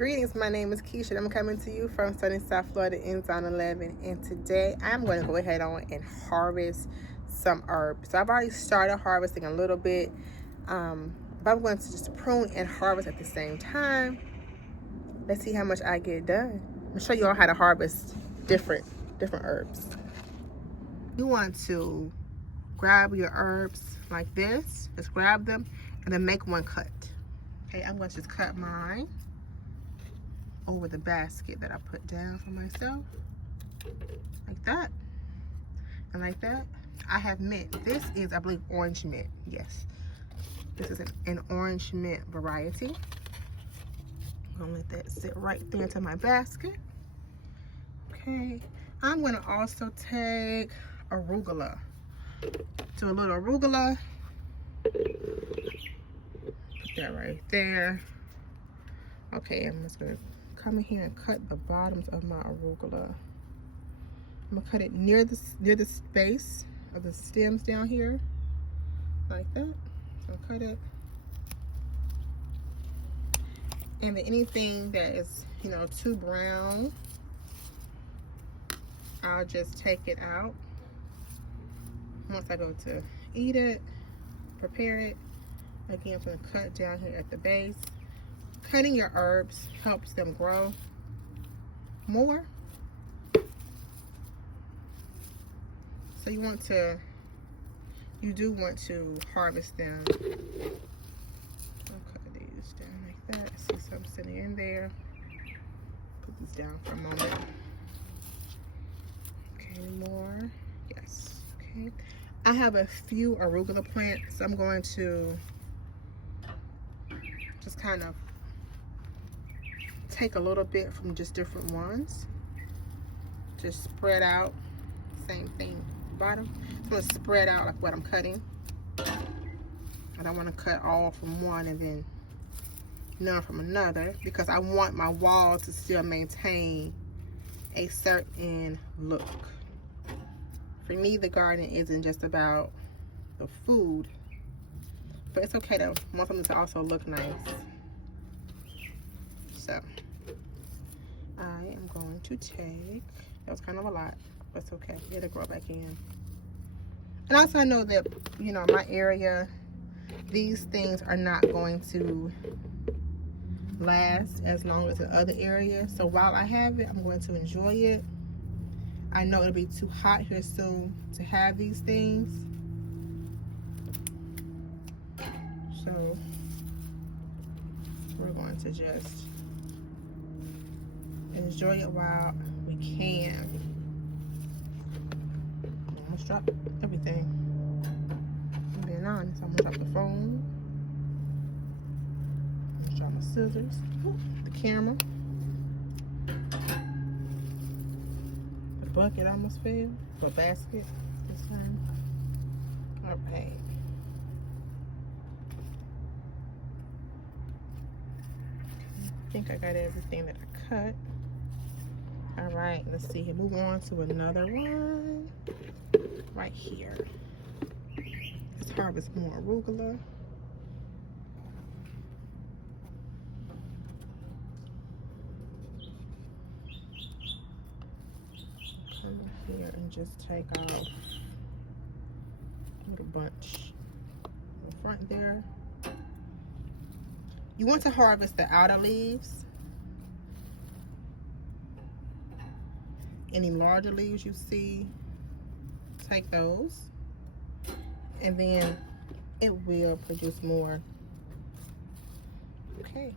Greetings, my name is Keisha and I'm coming to you from sunny South Florida in Zone 11, and today I'm going to go ahead on and harvest some herbs. So I've already started harvesting a little bit, but I'm going to just prune and harvest at the same time. Let's see how much I get done. I'll show you all how to harvest different herbs. You want to grab your herbs like this, just grab them and then make one cut. Okay, I'm going to just cut mine over the basket that I put down for myself, like that, and like that. I have mint. This is, I believe, orange mint. Yes, this is an orange mint variety. I'm gonna let that sit right there into my basket. Okay, I'm gonna also take arugula. Do a little arugula. Put that right there. Okay, I'm just gonna come in here and cut the bottoms of my arugula. I'm gonna cut it near the space of the stems down here, like that. So cut it. And then anything that is, you know, too brown, I'll just take it out. Once I go to eat it, prepare it. Again, I'm gonna cut down here at the base. Cutting your herbs helps them grow more. So you do want to harvest them. I'll cut these down like that. See some sitting in there. Put these down for a moment. Okay, any more? Yes. Okay. I have a few arugula plants. So I'm going to just kind of take a little bit from just different ones. Just spread out. Same thing. Bottom. I'm going to spread out like what I'm cutting. I don't want to cut all from one and then none from another, because I want my wall to still maintain a certain look. For me, the garden isn't just about the food, but it's okay to want something to also look nice. So I am going to take, that was kind of a lot, but it's okay, it'll grow back in. And also I know that, you know, my area, these things are not going to last as long as the other area. So while I have it, I'm going to enjoy it. I know it'll be too hot here soon to have these things. So we're going to just enjoy it while we can. I almost dropped everything. I'm being honest, I almost dropped the phone. I almost dropped my scissors. Ooh, the camera. The bucket almost fell. The basket this time. Alright. I think I got everything that I cut. Alright, let's see here. Move on to another one. Right here. Let's harvest more arugula. Come here and just take out a little bunch in the front there. You want to harvest the outer leaves. Any larger leaves you see, take those, and then it will produce more. Okay,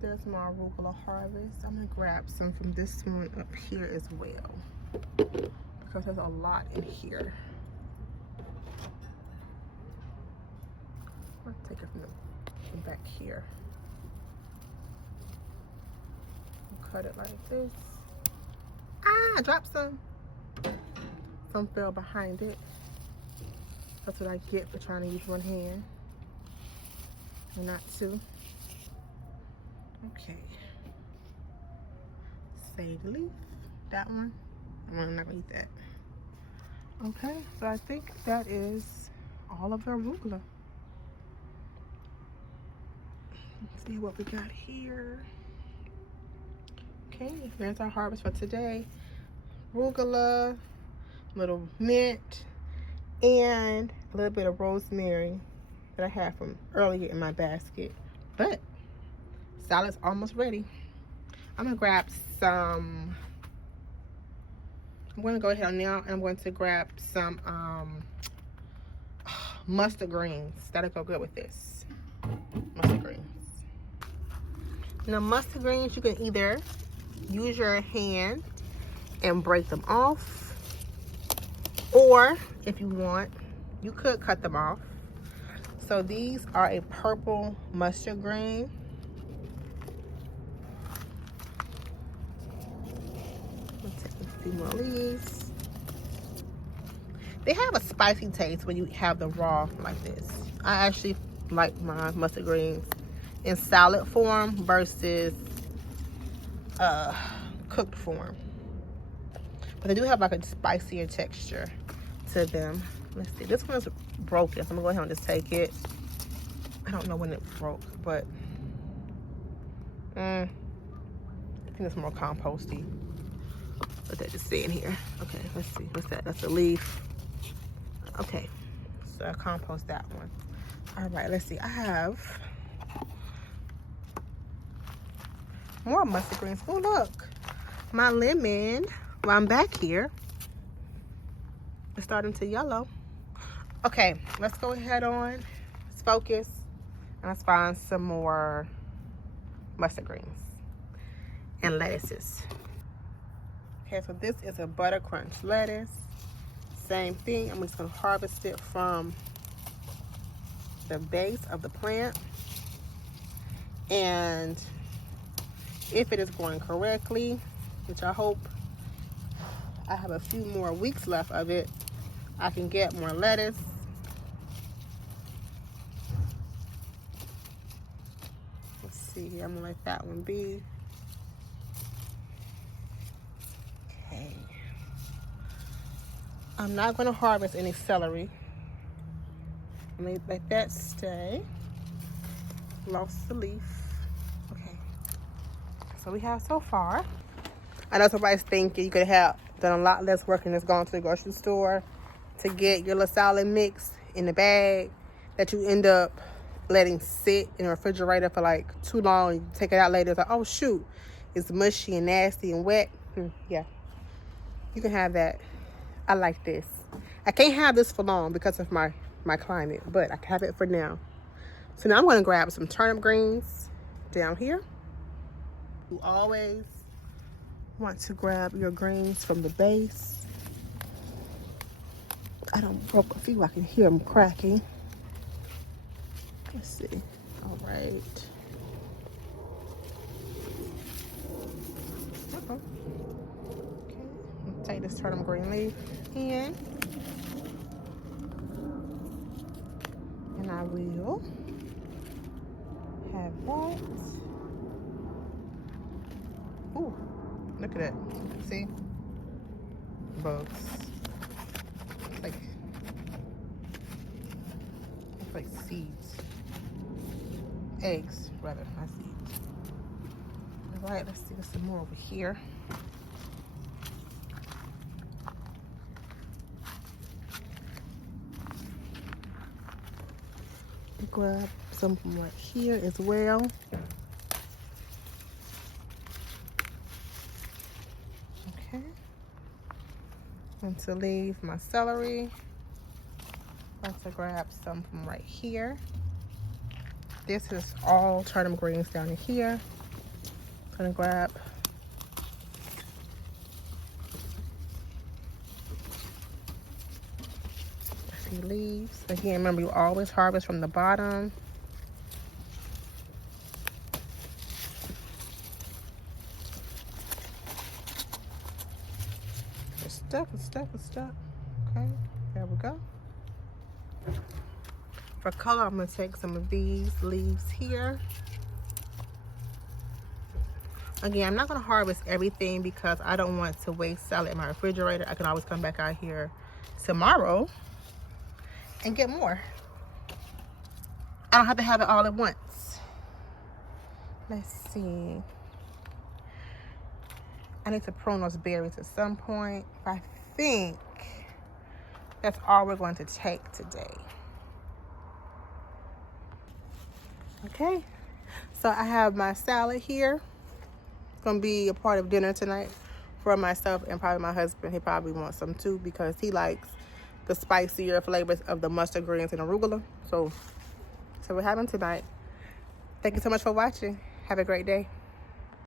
there's my arugula harvest. I'm gonna grab some from this one up here as well, because there's a lot in here. I'll take it from back here. I'll cut it like this. Ah, I dropped some. Some fell behind it. That's what I get for trying to use one hand and not two. Okay. Save the leaf. That one. I'm not gonna eat that. Okay, so I think that is all of the arugula. See what we got here. Okay, there's our harvest for today. Arugula, little mint, and a little bit of rosemary that I had from earlier in my basket. But salad's almost ready. I'm gonna grab some. I'm gonna go ahead now and I'm going to grab some mustard greens. That'll go good with this. Mustard greens. Now mustard greens, you can either use your hand and break them off, or if you want, you could cut them off. So these are a purple mustard green. Let's take a few more of these. They have a spicy taste when you have them raw like this. I actually like my mustard greens in salad form versus cooked form. But they do have like a spicier texture to them. Let's see, this one's broken, so I'm gonna go ahead and just take it. I don't know when it broke, but I think it's more composty. What that just saying here. Okay, let's see, what's that? That's a leaf. Okay, so I compost that one. All right, let's see, I have more mustard greens. Oh, look, my lemon, well, I'm back here. It's starting to yellow. Okay, let's go ahead on. Let's focus. And let's find some more mustard greens and lettuces. Okay, so this is a Buttercrunch lettuce. Same thing. I'm just going to harvest it from the base of the plant. And if it is growing correctly, which I hope I have a few more weeks left of it, I can get more lettuce. Let's see here, I'm gonna let that one be. Okay. I'm not gonna harvest any celery. I'm gonna let that stay. Lost the leaf. Okay. So we have so far. I know somebody's thinking you could have done a lot less work and just gone to the grocery store to get your little salad mix in the bag that you end up letting sit in the refrigerator for like too long. You take it out later, it's like, oh shoot, it's mushy and nasty and wet. Yeah, you can have that. I like this. I can't have this for long because of my climate, but I can have it for now. So now I'm going to grab some turnip greens down here. You always want to grab your greens from the base. I don't broke a few. I can hear them cracking. Let's see. All right. Okay. Take this turnip green leaf in, and I will have that. Ooh, look at that. See? Bugs. It's like seeds. Eggs, rather, not seeds. All right, let's see what's some more over here. Grab some from right here as well. Okay. And to leave my celery, I'm going to grab some from right here. This is all turnip greens down in here. I'm going to grab a few leaves. Again, remember, you always harvest from the bottom. It's stuck. Okay, there we go. For color, I'm going to take some of these leaves here. Again, I'm not going to harvest everything because I don't want to waste salad in my refrigerator. I can always come back out here tomorrow and get more. I don't have to have it all at once. Let's see. I need to prune those berries at some point. I think that's all we're going to take today. Okay. So I have my salad here. It's going to be a part of dinner tonight for myself and probably my husband. He probably wants some too because he likes the spicier flavors of the mustard greens and arugula. So we're having tonight. Thank you so much for watching. Have a great day.